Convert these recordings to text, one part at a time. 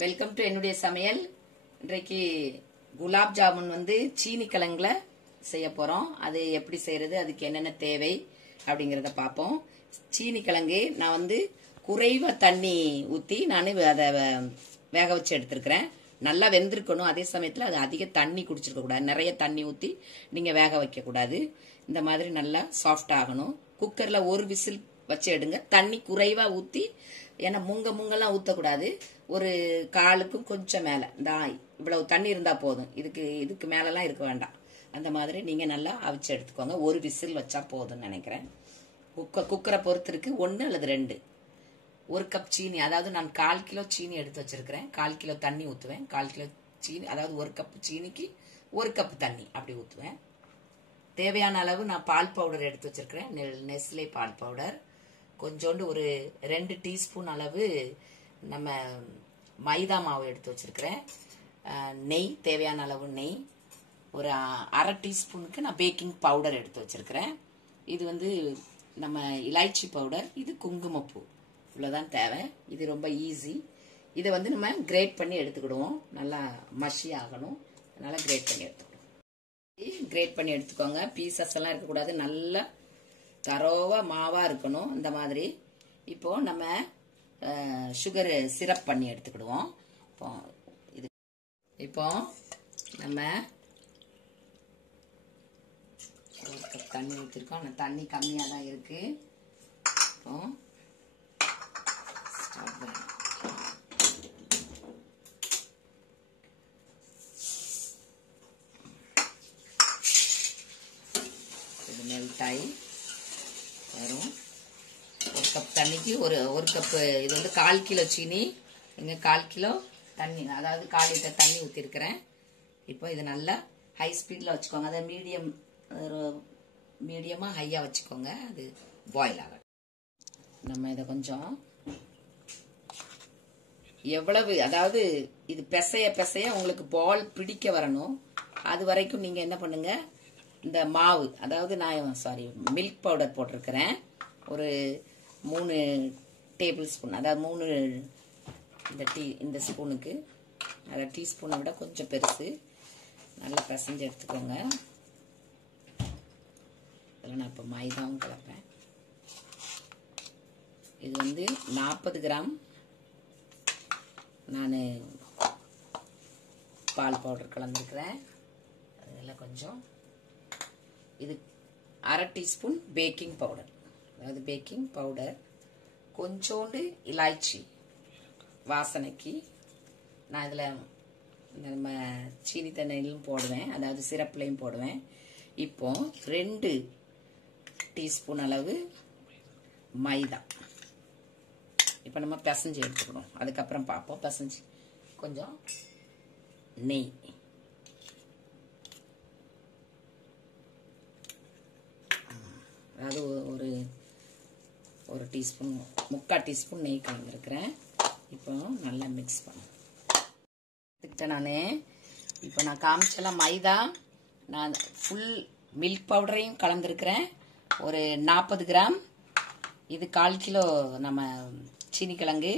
Welcome to என்னுடைய சமையல். இன்றைக்கு குலாப் ஜாமுன் வந்து சீனி கிழங்குல செய்ய போகிறோம் அது எப்படி செய்யறது அதுக்கு என்னென்ன தேவை அப்படிங்கிறத பார்ப்போம். சீனி கிழங்கு நான் வந்து குறைவாக தண்ணி ஊற்றி நான் அதை வேக வச்சு எடுத்திருக்கிறேன். நல்லா வெந்திருக்கணும். அதே சமயத்தில் அது அதிக தண்ணி குடிச்சிருக்க கூடாது. நிறைய தண்ணி ஊற்றி நீங்கள் வேக வைக்கக்கூடாது இந்த மாதிரி நல்லா சாஃப்ட் ஆகணும். குக்கரில் ஒரு விசில் வச்சு எடுங்க. தண்ணி குறைவாக ஊற்றி ஏன்னா முங்க முங்கெல்லாம் ஊத்தக்கூடாது. ஒரு காலுக்கும் கொஞ்சம் மேல. இந்த இவ்வளவு தண்ணி இருந்தா போதும். இதுக்கு இதுக்கு மேலலாம் இருக்க வேண்டாம். அந்த மாதிரி நீங்க நல்லா அவிச்சு எடுத்துக்கோங்க. ஒரு விசில் வச்சா போதும்னு நினைக்கிறேன். குக்க குக்கரை பொறுத்து இருக்கு. ஒன்று அல்லது ரெண்டு. ஒரு கப் சீனி அதாவது நான் கால் கிலோ சீனி எடுத்து வச்சிருக்கிறேன். கால் கிலோ தண்ணி ஊற்றுவேன் கால் கிலோ சீனி அதாவது ஒரு கப் சீனிக்கு ஒரு கப் தண்ணி அப்படி ஊற்றுவேன் தேவையான அளவு நான் பால் பவுடர் எடுத்து வச்சிருக்கிறேன். நெல் நெஸ்லே பால் பவுடர். கொஞ்சோண்டு ஒரு ரெண்டு டீஸ்பூன் அளவு நம்ம மைதா மாவு எடுத்து வச்சிருக்கிறேன். நெய் தேவையான அளவு நெய். ஒரு அரை டீஸ்பூனுக்கு நான் பேக்கிங் பவுடர் எடுத்து வச்சிருக்கிறேன். இது வந்து நம்ம இலாய்ச்சி பவுடர் இது குங்குமப்பூ. இவ்வளோதான் தேவை. இது ரொம்ப ஈஸி. இதை வந்து நம்ம கிரேட் பண்ணி எடுத்துக்கிடுவோம். நல்லா மஷி ஆகணும். அதனால் கிரேட் பண்ணி எடுத்துக்கிடுவோம். கிரேட் பண்ணி எடுத்துக்கோங்க. பீசஸ் எல்லாம் இருக்கக்கூடாது. நல்லா தரோவா மாவா இருக்கணும் இந்த மாதிரி. இப்போ நம்ம சுகரு சிரப் பண்ணி எடுத்துக்கிடுவோம். இப்போ இது இப்போ நம்ம ஒரு கப் தண்ணி ஊற்றிருக்கோம் ஆனால் தண்ணி கம்மியாக தான் இருக்கு. இப்போ இது மெல்ட் ஆகி வரும். ஒரு கப் தண்ணிக்கு ஒரு ஒரு கப்பு இது வந்து கால் கிலோ சீனி. இங்கே கால் கிலோ தண்ணி அதாவது கால் லிட்டர் தண்ணி ஊற்றிருக்கிறேன் இப்போ இது நல்லா ஹை ஸ்பீடில் வச்சுக்கோங்க. அதை மீடியம் மீடியமாக ஹையாக வச்சுக்கோங்க. அது பாயில் ஆகட்டும். நம்ம இதை கொஞ்சம் எவ்வளவு அதாவது இது பெசைய பிசைய உங்களுக்கு பால் பிடிக்க வரணும். அது வரைக்கும் நீங்கள் என்ன பண்ணுங்கள் இந்த மாவு அதாவது நான் சாரி மில்க் பவுடர் போட்டிருக்கிறேன். ஒரு மூணு டேபிள் ஸ்பூன் அதாவது மூணு இந்த டீ இந்த ஸ்பூனுக்கு அரை டீஸ்பூனை விட கொஞ்சம் பெருசு. நல்லா பிசைஞ்சு எடுத்துக்கோங்க. இதில் நான் இப்போ மைதாவும் கலப்பேன். இது வந்து நாற்பது கிராம். நான் பால் பவுடர் கலந்துருக்கிறேன். அதில் கொஞ்சம் இது அரை டீஸ்பூன் பேக்கிங் பவுடர். அதாவது பேக்கிங் பவுடர் கொஞ்சோண்டு இலாய்ச்சி வாசனைக்கு நான் இதில் நம்ம சீனி தண்ணியிலும் போடுவேன். அதாவது சிரப்புலையும் போடுவேன். இப்போ ரெண்டு டீஸ்பூன் அளவு மைதா. இப்போ நம்ம பிசைஞ்சு எடுத்துக்கணும். அதுக்கப்புறம் பார்ப்போம். பிசைஞ்சு கொஞ்சம் நெய் அதாவது ஒ- ஒரு ஒரு டீஸ்பூன் முக்கால் டீஸ்பூன் நெய் கலந்துருக்கிறேன். இப்போ நல்லா மிக்ஸ் பண்ண. எடுத்துக்கிட்டேன் நான். இப்போ நான் காமிச்சலாம் மைதா நான் ஃபுல் மில்க் பவுடரையும் கலந்துருக்கிறேன். ஒரு நாற்பது கிராம். இது கால் கிலோ நம்ம சீனி கிழங்கு.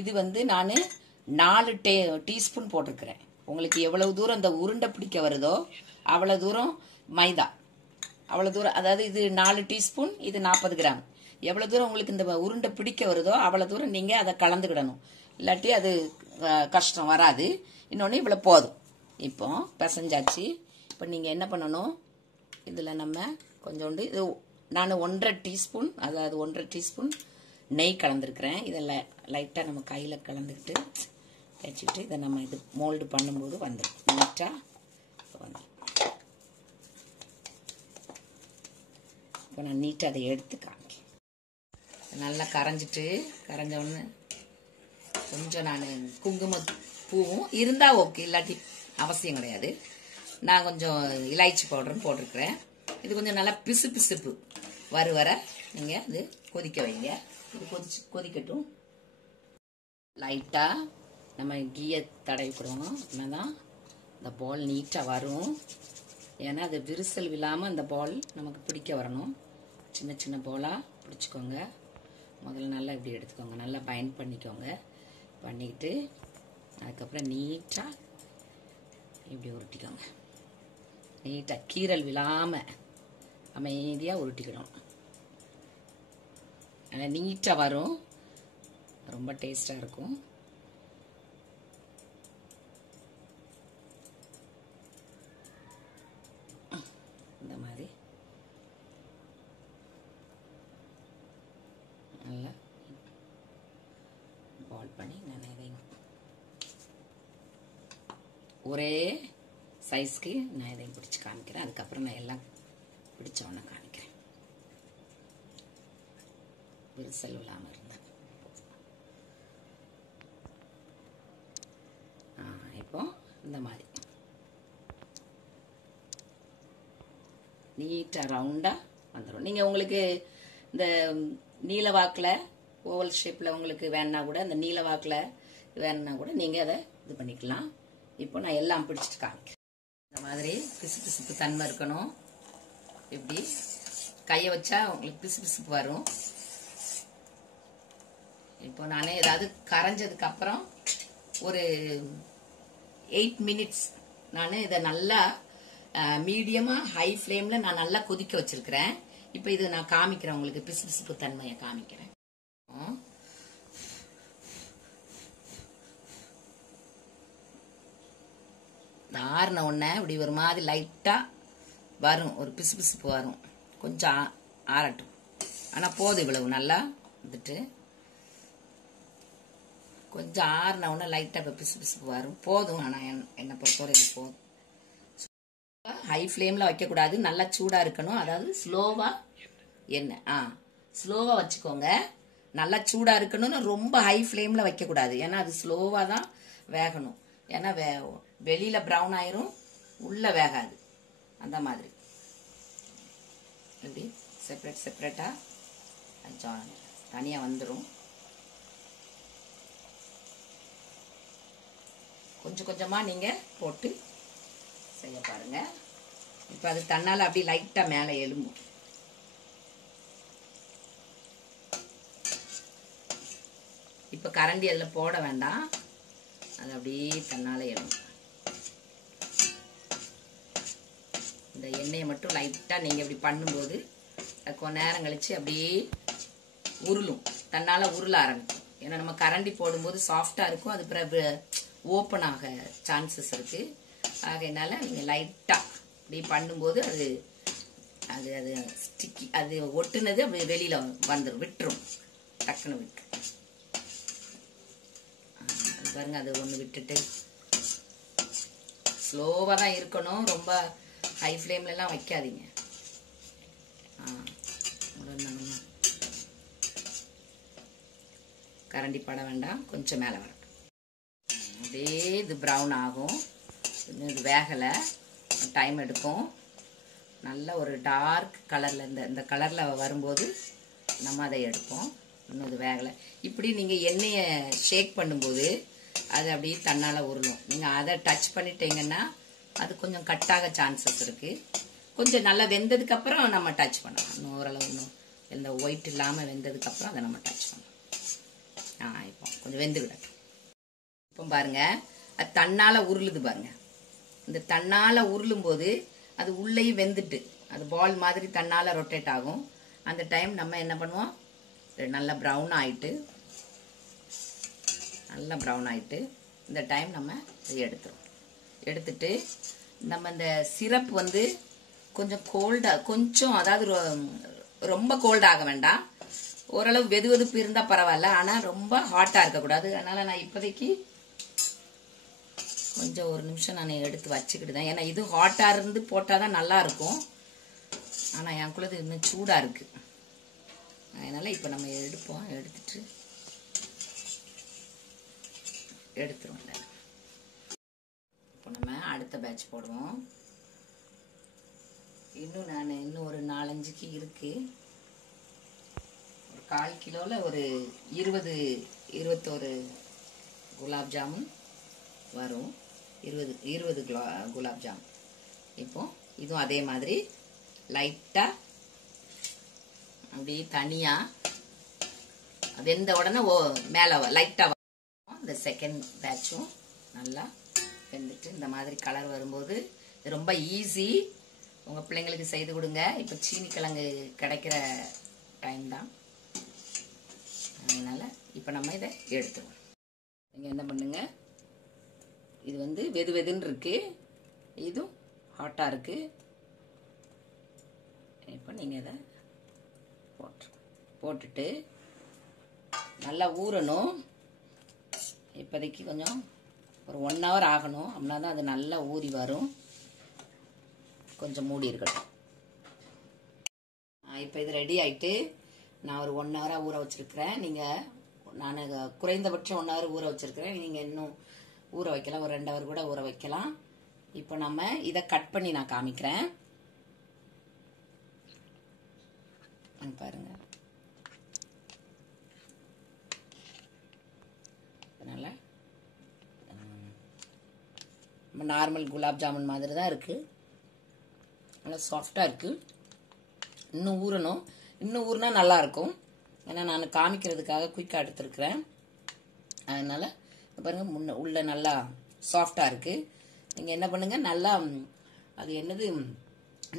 இது வந்து நான் நாலு டே டீஸ்பூன் போட்டிருக்கிறேன். உங்களுக்கு எவ்வளவு தூரம் இந்த உருண்டை பிடிக்க வருதோ அவ்வளோ தூரம் மைதா. அவ்வளோ தூரம் அதாவது இது நாலு டீஸ்பூன் இது நாற்பது கிராம். எவ்வளவு தூரம் உங்களுக்கு இந்த உருண்டை பிடிக்க வருதோ அவ்வளவு தூரம் நீங்க அதை கலந்துக்கிடணும். இல்லாட்டி அது கஷ்டம் வராது. இன்னொன்று இவ்வளோ போதும். இப்போ பிசைஞ்சாச்சு. இப்போ நீங்க என்ன பண்ணணும்? இதில் நம்ம கொஞ்சோண்டு இது நான் ஒன்றரை டீஸ்பூன் அதாவது ஒன்றரை டீஸ்பூன் நெய் கலந்துருக்கிறேன். இதில் லைட்டாக நம்ம கையில் கலந்துக்கிட்டு தேய்ச்சிக்கிட்டு இதை நம்ம இது மோல்டு பண்ணும்போது வந்துடும் நீட்டாக வந்துடும் இப்போ நான் நீட்டாக அதை எடுத்து நல்லா கரைஞ்சிட்டு கரைஞ்ச உடனே கொஞ்சம் நான் குங்கும பூவும் இருந்தால் ஓகே இல்லாட்டி அவசியம் கிடையாது. நான் கொஞ்சம் இலாய்ச்சி பவுடரும் போட்டிருக்கிறேன். இது கொஞ்சம் நல்லா பிசு பிசுப்பு வர வர நீங்கள் அது கொதிக்க வைங்க. இது கொதிச்சு கொதிக்கட்டும். லைட்டாக நம்ம கீயை தடவிக்கிறோம். கொடுக்கணும் என்னதான்? இந்த பால் நீட்டாக வரும். ஏன்னா அது விரிசல் விழாமல் அந்த பால் நமக்கு பிடிக்க வரணும். சின்ன சின்ன பாலாக பிடிச்சிக்கோங்க. முதல்ல நல்லா இப்படி எடுத்துக்கோங்க. நல்லா பைண்ட் பண்ணிக்கோங்க. பண்ணிக்கிட்டு அதுக்கப்புறம் நீட்டாக இப்படி உருட்டிக்கோங்க. நீட்டாக கீரல் விழாமல் அமைதியாக உருட்டிக்கணும். ஆனால் நீட்டாக வரும். ரொம்ப டேஸ்டாக இருக்கும் இந்த மாதிரி நல்லா பால் பண்ணி நான் இதையும் ஒரே சைஸ்க்கு நான் இதையும் பிடிச்சி காமிக்கிறேன். அதுக்கப்புறம் நான் எல்லாம் பிடிச்ச உடனே காமிக்கிறேன். விரிசல் இல்லாமல் இருந்தேன் இப்போ இந்த மாதிரி. நீட்டாக ரவுண்டாக வந்துடும் நீங்கள் உங்களுக்கு இந்த நீல வாக்கில் ஓவல் ஷேப்பில் உங்களுக்கு வேணுன்னா கூட இந்த நீல வாக்கில் வேணுன்னா கூட நீங்கள் அதை இது பண்ணிக்கலாம். இப்போ நான் எல்லாம் பிடிச்சிட்டு காமிக்கிறேன். இந்த மாதிரி பிசு பிசுப்பு தன்மை இருக்கணும். இப்படி கையை வச்சா உங்களுக்கு பிசு பிசுப்பு வரும். இப்போ நான் ஏதாவது கரைஞ்சதுக்கு அப்புறம் ஒரு எயிட் மினிட்ஸ் நான் இதை நல்லா மீடியமா ஹை ஃப்ளேம்ல நான் நல்லா கொதிக்க வச்சிருக்கிறேன். இப்போ இது நான் காமிக்கிறேன் உங்களுக்கு பிசு பிசுப்பு தன்மையை காமிக்கிறேன். ஆறின உடனே இப்படி ஒரு மாதிரி லைட்டாக வரும். ஒரு பிசு பிசுப்பு வரும். கொஞ்சம் ஆ- ஆறட்டும். ஆனால் போதும் இவ்வளவு. நல்லா வந்துட்டு கொஞ்சம் ஆறின உடனே லைட்டாக இப்போ பிசு பிசுப்பு வரும். போதும். ஆனால் என்னை பொறுத்தவரை இது போதும். ஹை ஃப்ளேமில் வைக்கக்கூடாது. நல்லா சூடாக இருக்கணும். அதாவது ஸ்லோவாக என்ன ஆ ஸ்லோவாக வச்சுக்கோங்க. நல்லா சூடாக இருக்கணும்னு ரொம்ப ஹை ஃப்ளேமில் வைக்கக்கூடாது. ஏன்னா அது ஸ்லோவாக தான் வேகணும். ஏன்னா வே- வெளியில் ப்ரௌன் ஆயிரும் உள்ள வேகாது. அந்த மாதிரி. இப்படி செப்பரேட் செப்ரேட்டாக கொஞ்சம் தனியாக வந்துடும் கொஞ்சம் கொஞ்சமாக நீங்கள் போட்டு செய்ய பாருங்க. இப்போ அது தன்னால் அப்படியே லைட்டாக மேலே எழும்பும். இப்போ கரண்டி அதில் போட வேண்டாம். அது அப்படியே தன்னால் எழும் இந்த எண்ணெயை மட்டும் லைட்டாக நீங்கள் இப்படி பண்ணும்போது கொஞ்ச நேரம் கழித்து அப்படியே உருளும். தன்னால் உருள ஆரம்பிக்கும். ஏன்னா நம்ம கரண்டி போடும்போது சாஃப்டாக இருக்கும். அது பிறகு ஓப்பன் ஆக சான்சஸ் இருக்குது ஆகையினால நீங்கள் லைட்டாக இப்படி பண்ணும்போது அது அது அது ஸ்டிக்கி அது ஒட்டுனது அப்படியே வெளியில் வந்துடும் விட்டுரும். டக்குன்னு விட்டுரும். பாருங்கள் அது பாருங்க அது ஒன்று விட்டுட்டு. ஸ்லோவாக தான் இருக்கணும். ரொம்ப ஹை ஃப்ளேம்லலாம் வைக்காதீங்க. ஆ கரண்டி பட வேண்டாம். கொஞ்சம் மேலே வரட்டும் அப்படியே இது ப்ரௌன் ஆகும். இன்னும் இது வேகலை. டைம் எடுக்கும். நல்ல ஒரு டார்க் கலரில் இந்த இந்த கலரில் வரும்போது நம்ம அதை எடுப்போம். இன்னும் இது வேகலை. இப்படி நீங்கள் எண்ணெயை ஷேக் பண்ணும்போது அது அப்படியே தன்னால் உருளும். நீங்கள் அதை டச் பண்ணிட்டீங்கன்னா அது கொஞ்சம் கட்டாக சான்சஸ் இருக்குது கொஞ்சம் நல்லா வெந்ததுக்கப்புறம் நம்ம டச் பண்ணலாம். இன்னும் ஓரளவு இன்னும் இந்த ஒயிட் இல்லாமல் வெந்ததுக்கப்புறம் அதை நம்ம டச் பண்ணலாம். ஆ இப்போ கொஞ்சம் வெந்து விடட்டும் இப்போ பாருங்கள் அது தன்னால் உருளுது பாருங்கள் இந்த தன்னால் உருளும் போது அது உள்ளேயும் வெந்துட்டு அது பால் மாதிரி தன்னால் ரொட்டேட் ஆகும். அந்த டைம் நம்ம என்ன பண்ணுவோம்? நல்லா ப்ரௌன் ஆகிட்டு நல்லா ப்ரௌன் ஆயிட்டு இந்த டைம் நம்ம இதை எடுத்துரும். எடுத்துட்டு நம்ம இந்த சிரப் வந்து கொஞ்சம் கோல்டாக கொஞ்சம் அதாவது ரொ- ரொம்ப கோல்ட் ஆக வேண்டாம். ஓரளவு வெது வெதுப்பு இருந்தால் பரவாயில்ல ஆனால் ரொம்ப ஹாட்டாக இருக்கக்கூடாது. அதனால் நான் இப்போதைக்கு கொஞ்சம் ஒரு நிமிஷம் நான் எடுத்து வச்சுக்கிட்டு தான். ஏன்னா இது ஹாட்டாக இருந்து போட்டாதான் நல்லாயிருக்கும் ஆனால் என் குழந்தை இன்னும் சூடாக இருக்குது அதனால் இப்போ நம்ம எடுப்போம் எடுத்துட்டு எடுத்துருவோம் இதை. இப்போ நம்ம அடுத்த பேட்ச் போடுவோம். இன்னும் நான் இன்னும் ஒரு நாலஞ்சுக்கு இருக்குது ஒரு கால் கிலோவில் ஒரு இருபது இருபத்தோரு குலாப் ஜாமுன் வரும். இருபது இருபது குலா குலாப் ஜாம் இப்போ இதுவும் அதே மாதிரி லைட்டாக அப்படியே தனியாக வெந்த உடனே ஓ மேலே லைட்டாக இந்த செகண்ட் பேட்சும் நல்லா வெந்துட்டு இந்த மாதிரி கலர் வரும்போது ரொம்ப ஈஸி உங்கள் பிள்ளைங்களுக்கு செய்து கொடுங்க. இப்போ சீனி கிழங்கு கிடைக்கிற டைம் தான். அதனால் இப்போ நம்ம இதை எடுத்துருவோம். நீங்கள் என்ன பண்ணுங்க? இது வந்து வெது வெதுன்னு இருக்கு. இதுவும் ஹாட்டாக இருக்கு. இப்போ நீங்கள் இதை போட்டு போட்டுட்டு நல்லா ஊறணும். இப்போதைக்கு கொஞ்சம் ஒரு ஒன் ஹவர் ஆகணும். அப்படின்னா தான் அது நல்லா ஊறி வரும். கொஞ்சம் மூடி இருக்கட்டும். இப்போ இது ரெடி ஆகிட்டு நான் ஒரு ஒன் ஹவராக ஊற வச்சுருக்கிறேன். நீங்கள் நான் குறைந்தபட்சம் ஒன் ஹவர் ஊற வச்சுருக்கிறேன். நீங்கள் இன்னும் ஊற வைக்கலாம். ஒரு ரெண்டு ஹவர் கூட ஊற வைக்கலாம். இப்போ நம்ம இதை கட் பண்ணி நான் காமிக்கிறேன். பாருங்கள் பாருங்க அதனால நம்ம நார்மல் குலாப் ஜாமுன் மாதிரி தான் இருக்குது நல்லா சாஃப்டாக இருக்குது இன்னும் ஊறணும். இன்னும் ஊறினா நல்லா இருக்கும். ஏன்னா நான் காமிக்கிறதுக்காக குயிக்காக எடுத்துருக்குறேன். அதனால் பாருங்கள் முன்ன உள்ளே நல்லா சாஃப்டாக இருக்குது நீங்கள் என்ன பண்ணுங்கள் நல்லா அது என்னது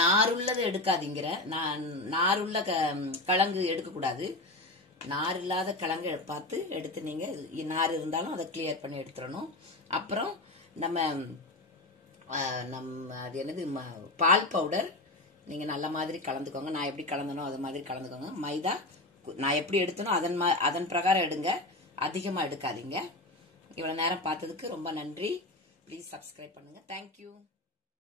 நார் உள்ளது எடுக்காதீங்கிற. நான் நாருள்ள க கிழங்கு எடுக்கக்கூடாது. நார் இல்லாத கிழங்கு பார்த்து எடுத்து நீங்கள் நார் இருந்தாலும் அதை கிளியர் பண்ணி எடுத்துடணும். அப்புறம் நம்ம நம் நம்ம அது என்னது ம- பால் பவுடர். நீங்கள் நல்ல மாதிரி கலந்துக்கோங்க. நான் எப்படி கலந்தனோ அது மாதிரி கலந்துக்கோங்க. மைதா கு- நான் எப்படி எடுத்தனோ அதன் மா அதன் பிரகாரம் எடுங்க. அதிகமாக எடுக்காதீங்க. இவ்வளோ நேரம் பார்த்ததுக்கு ரொம்ப நன்றி. ப்ளீஸ் சப்ஸ்கிரைப் பண்ணுங்கள் தேங்க்யூ